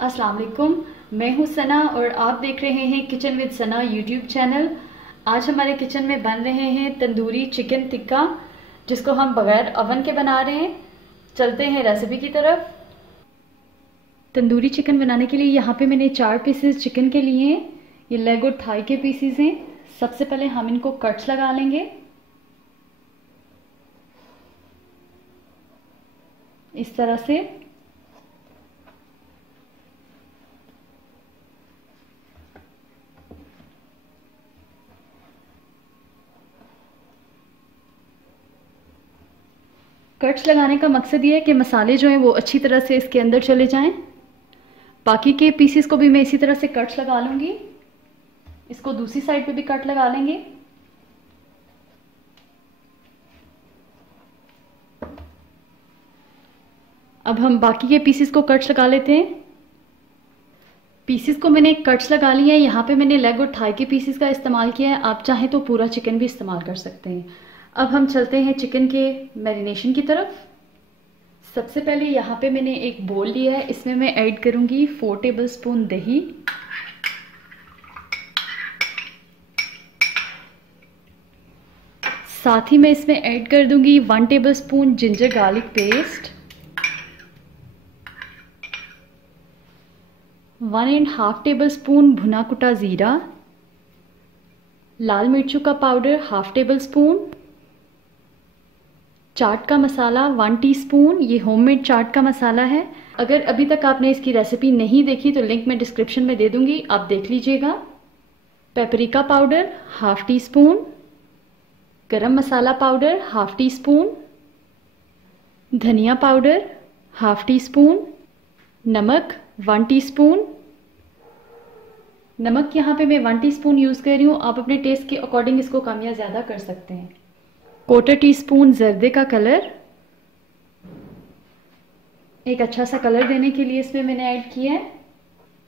अस्सलाम वालेकुम। मैं हूँ सना और आप देख रहे हैं kitchen with Sana YouTube channel. आज हमारे किचन में बन रहे हैं तंदूरी चिकन टिक्का, जिसको हम बगैर ओवन के बना रहे हैं। चलते हैं रेसिपी की तरफ। तंदूरी चिकन बनाने के लिए यहाँ पे मैंने 4 पीसेस चिकन के लिए हैं। ये लेग और थाई के पीसेस हैं। सबसे पहले हम इनको कट्स लगा लेंगे इस तरह से। कट्स लगाने का मकसद ये है कि मसाले जो हैं वो अच्छी तरह से इसके अंदर चले जाएं। बाकी के पीसेस को भी मैं इसी तरह से कट्स लगा लूंगी। इसको दूसरी साइड पे भी कट लगा लेंगे। अब हम बाकी के पीसेस को कट्स लगा लेते हैं। पीसेस को मैंने कट्स लगा लिए हैं। यहाँ पे मैंने लेग और थाई के पीसेस का इस्तेमाल किया है। आप चाहें तो पूरा चिकन भी इस्तेमाल कर सकते हैं। अब हम चलते हैं चिकन के मैरिनेशन की तरफ। सबसे पहले यहाँ पे मैंने एक बोल लिया है। इसमें मैं ऐड करूँगी 4 टेबलस्पून दही, साथ ही मैं इसमें ऐड कर दूंगी 1 tablespoon ginger garlic paste, 1.5 tablespoon भुना कुटा ज़ीरा, लाल मिर्चों का पाउडर 1/2 टेबलस्पून, चाट का मसाला 1 टीस्पून। ये होममेड चाट का मसाला है। अगर अभी तक आपने इसकी रेसिपी नहीं देखी तो लिंक मैं डिस्क्रिप्शन में दे दूंगी, आप देख लीजिएगा। पेपरिका पाउडर 1/2 टीस्पून, गरम मसाला पाउडर 1/2 टीस्पून, धनिया पाउडर 1/2 टीस्पून, नमक 1 टीस्पून। नमक यहाँ पे मैं 1 टीस्पून यूज़ कर रही हूँ। आप अपने टेस्ट के अकॉर्डिंग इसको कम या ज़्यादा कर सकते हैं। 1/4 टीस्पून जर्दे का कलर, एक अच्छा सा कलर देने के लिए इसमें मैंने ऐड किया है।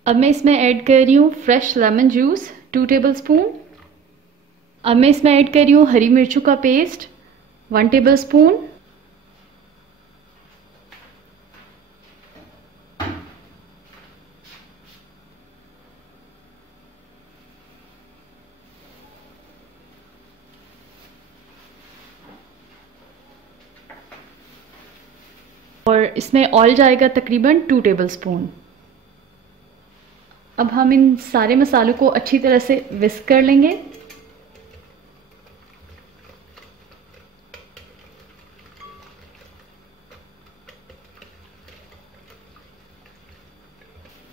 अब मैं इसमें ऐड कर रही हूँ फ्रेश लेमन जूस 2 टेबलस्पून। अब मैं इसमें ऐड कर रही हूँ हरी मिर्चों का पेस्ट 1 टेबलस्पून, और इसमें ऑयल जाएगा तकरीबन 2 टेबलस्पून। अब हम इन सारे मसालों को अच्छी तरह से विस्क कर लेंगे।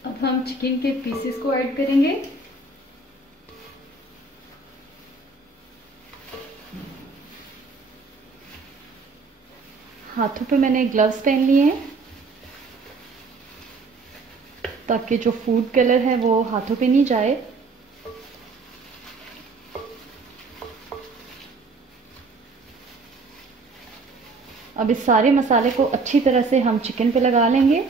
अब हम चिकन के पीसेस को ऐड करेंगे। हाथों पे मैंने ग्लव्स पहन लिए हैं ताकि जो फूड कलर है वो हाथों पे नहीं जाए। अब इस सारे मसाले को अच्छी तरह से हम चिकन पे लगा लेंगे।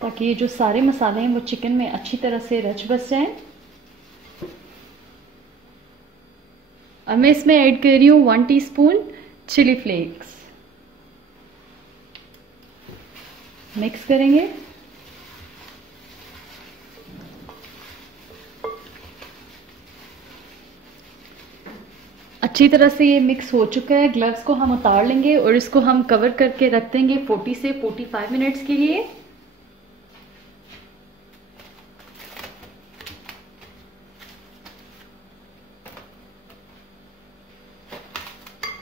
ताकि ये जो सारे मसाले हैं वो चिकन में अच्छी तरह से रच बस जाएं। अब मैं इसमें ऐड कर रही हूँ 1 टीस्पून चिली फ्लेक्स। मिक्स करेंगे। अच्छी तरह से ये मिक्स हो चुका है। ग्लव्स को हम उतार लेंगे और इसको हम कवर करके रख देंगे 40 से 45 मिनट्स के लिए।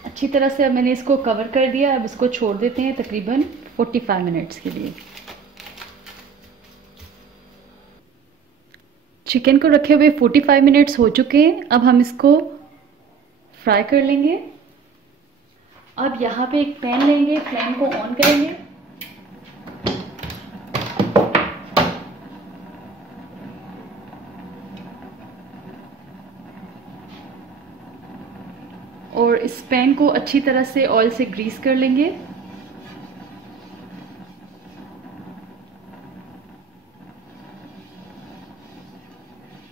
अच्छी तरह से अब मैंने इसको कवर कर दिया। अब इसको छोड़ देते हैं तकरीबन 45 मिनट्स के लिए। चिकन को रखे हुए 45 मिनट्स हो चुके हैं। अब हम इसको फ्राई कर लेंगे। अब यहाँ पे एक पैन लेंगे, फ्लेम को ऑन करेंगे। और इस पैन को अच्छी तरह से ऑयल से ग्रीस कर लेंगे।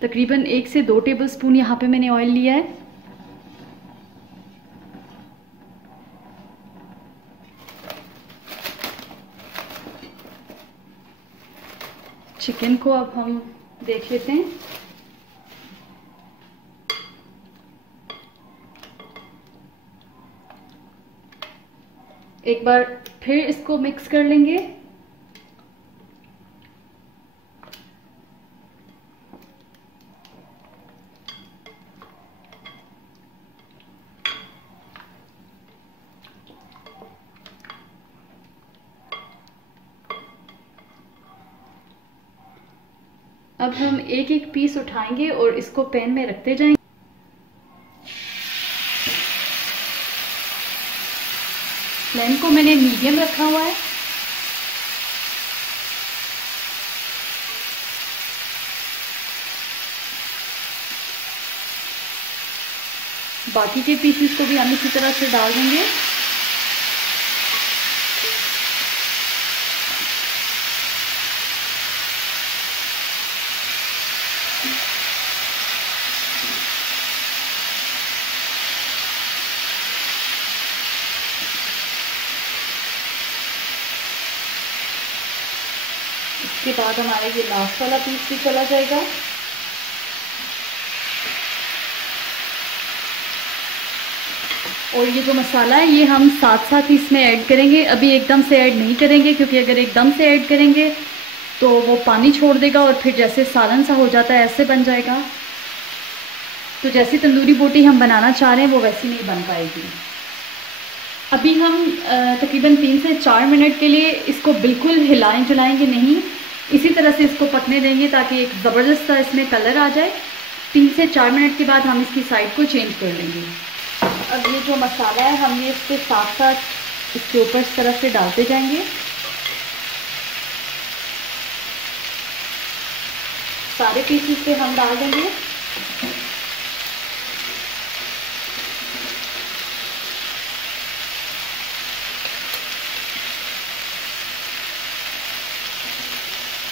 तकरीबन 1 से 2 टेबलस्पून यहाँ पे मैंने ऑयल लिया है। चिकन को अब हम देख लेते हैं। एक बार फिर इसको मिक्स कर लेंगे। अब हम एक एक पीस उठाएंगे और इसको पैन में रखते जाएंगे। फ्लेम को मैंने मीडियम रखा हुआ है। बाकी के पीसेस को भी हम इसी तरह से डाल देंगे। इसके बाद हमारा ये लास्ट वाला पीस भी चला जाएगा। और ये जो मसाला है ये हम साथ साथ ही इसमें ऐड करेंगे, अभी एकदम से ऐड नहीं करेंगे, क्योंकि अगर एकदम से ऐड करेंगे तो वो पानी छोड़ देगा और फिर जैसे सालन सा हो जाता है ऐसे बन जाएगा। तो जैसी तंदूरी बोटी हम बनाना चाह रहे हैं वो वैसी नहीं बन पाएगी। अभी हम तकरीबन 3 से 4 मिनट के लिए इसको बिल्कुल हिलाएं जुलाएंगे नहीं, इसी तरह से इसको पकने देंगे ताकि एक ज़बरदस्त सा इसमें कलर आ जाए। 3 से 4 मिनट के बाद हम इसकी साइड को चेंज कर लेंगे। अब ये जो मसाला है हम ये इसके साथ साथ इसके ऊपर इस तरह से डालते जाएंगे। सारे पीसेस पे हम डाल देंगे।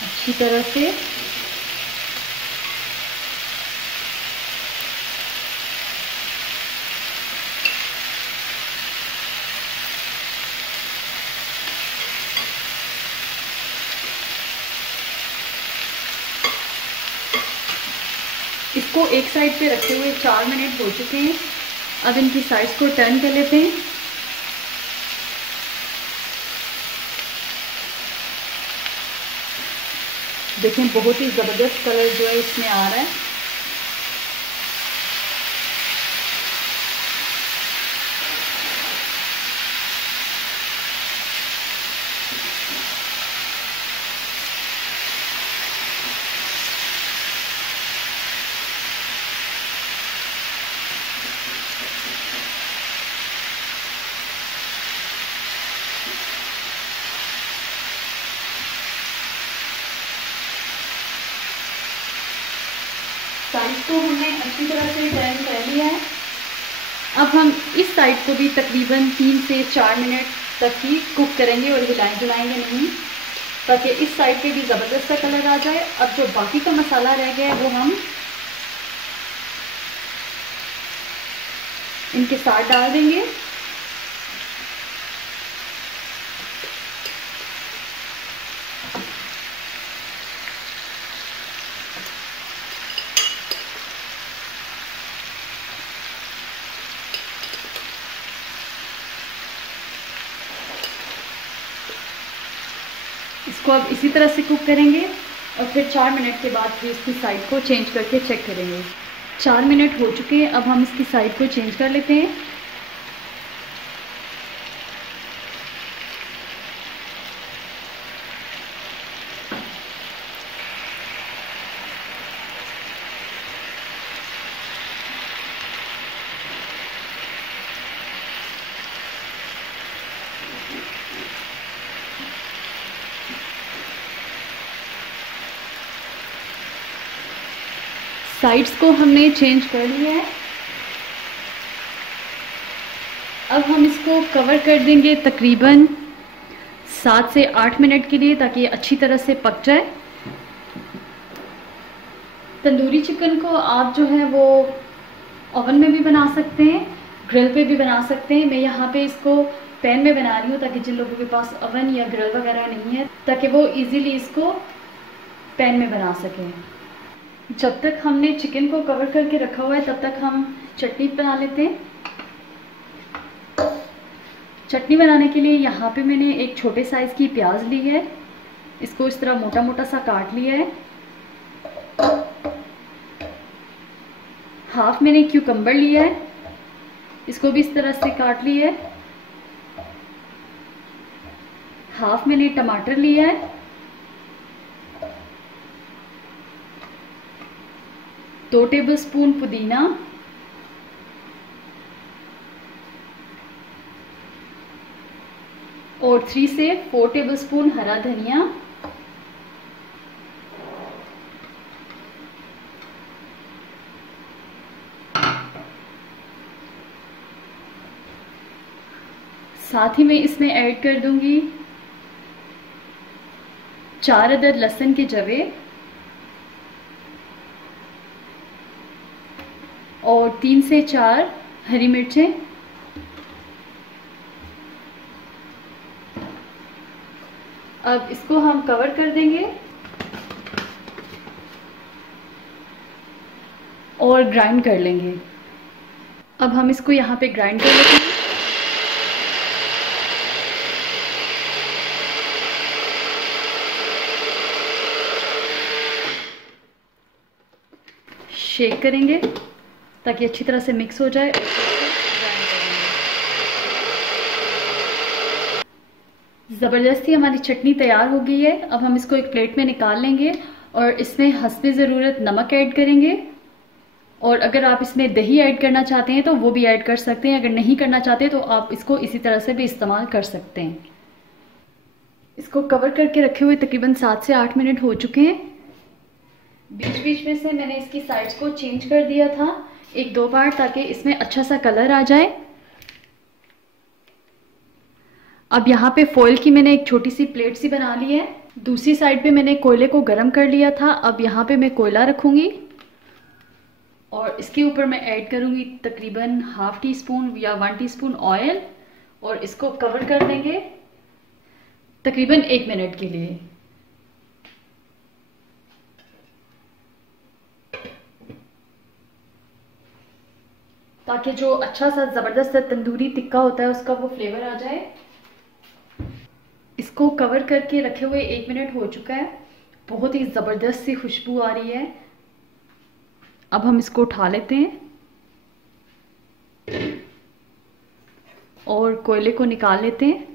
अच्छी तरह से इसको एक साइड पे रखे हुए 4 मिनट हो चुके हैं। अब इनकी साइड्स को टर्न कर लेते हैं। देखें बहुत ही ज़बरदस्त कलर जो है इसमें आ रहा है। साइड को हमने अच्छी तरह से टर्न कर लिया है। अब हम इस साइड को भी तकरीबन 3 से 4 मिनट तक ही कुक करेंगे और हिलाएं जुलाएंगे नहीं, ताकि इस साइड पे भी ज़बरदस्त सा कलर आ जाए। अब जो बाकी का मसाला रह गया है वो हम इनके साथ डाल देंगे। इसको अब इसी तरह से कुक करेंगे और फिर 4 मिनट के बाद फिर इसकी साइड को चेंज करके चेक करेंगे। 4 मिनट हो चुके हैं। अब हम इसकी साइड को चेंज कर लेते हैं। साइड्स को हमने चेंज कर लिया है। अब हम इसको कवर कर देंगे तकरीबन 7 से 8 मिनट के लिए, ताकि ये अच्छी तरह से पक जाए। तंदूरी चिकन को आप जो है वो ओवन में भी बना सकते हैं, ग्रिल पे भी बना सकते हैं। मैं यहाँ पे इसको पैन में बना रही हूँ ताकि जिन लोगों के पास ओवन या ग्रिल वगैरह नहीं है ताकि वो इजीली इसको पैन में बना सकें। जब तक हमने चिकन को कवर करके रखा हुआ है तब तक हम चटनी बना लेते हैं। चटनी बनाने के लिए यहाँ पे मैंने एक छोटे साइज़ की प्याज ली है, इसको इस तरह मोटा मोटा सा काट लिया है। हाफ मैंने क्यूकम्बर लिया है, इसको भी इस तरह से काट लिया है। हाफ मैंने टमाटर लिया है, दो टेबलस्पून पुदीना, और 3 से 4 टेबलस्पून हरा धनिया, साथ ही मैं इसमें ऐड कर दूंगी 4 अदद लहसुन के जवे और 3 से 4 हरी मिर्चें। अब इसको हम कवर कर देंगे और ग्राइंड कर लेंगे। अब हम इसको यहाँ पे ग्राइंड कर लेते हैं। शेक करेंगे ताकि अच्छी तरह से मिक्स हो जाए। ज़बरदस्ती हमारी चटनी तैयार हो गई है। अब हम इसको एक प्लेट में निकाल लेंगे और इसमें हस्बे ज़रूरत नमक ऐड करेंगे। और अगर आप इसमें दही ऐड करना चाहते हैं तो वो भी ऐड कर सकते हैं, अगर नहीं करना चाहते तो आप इसको इसी तरह से भी इस्तेमाल कर सकते हैं। इसको कवर करके रखे हुए तकरीबन 7 से 8 मिनट हो चुके हैं। बीच बीच में से मैंने इसकी साइड्स को चेंज कर दिया था 1-2 बार ताकि इसमें अच्छा सा कलर आ जाए। अब यहाँ पे फॉइल की मैंने एक छोटी सी प्लेट सी बना ली है। दूसरी साइड पे मैंने कोयले को गर्म कर लिया था। अब यहाँ पे मैं कोयला रखूँगी और इसके ऊपर मैं ऐड करूँगी तकरीबन ½ टीस्पून या 1 टीस्पून ऑयल और इसको कवर कर देंगे तकरीबन 1 मिनट के लिए। ताकि जो अच्छा सा ज़बरदस्त तंदूरी टिक्का होता है उसका वो फ्लेवर आ जाए। इसको कवर करके रखे हुए 1 मिनट हो चुका है। बहुत ही ज़बरदस्त सी खुशबू आ रही है। अब हम इसको उठा लेते हैं और कोयले को निकाल लेते हैं।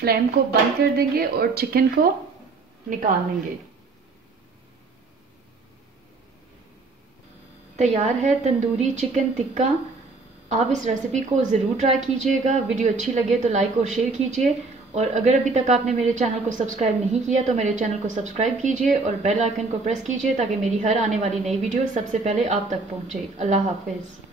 फ्लेम को बंद कर देंगे और चिकन को निकाल लेंगे। तैयार है तंदूरी चिकन टिक्का। आप इस रेसिपी को ज़रूर ट्राई कीजिएगा। वीडियो अच्छी लगे तो लाइक और शेयर कीजिए और अगर अभी तक आपने मेरे चैनल को सब्सक्राइब नहीं किया तो मेरे चैनल को सब्सक्राइब कीजिए और बेल आइकन को प्रेस कीजिए ताकि मेरी हर आने वाली नई वीडियो सबसे पहले आप तक पहुंचे। अल्लाह हाफिज़।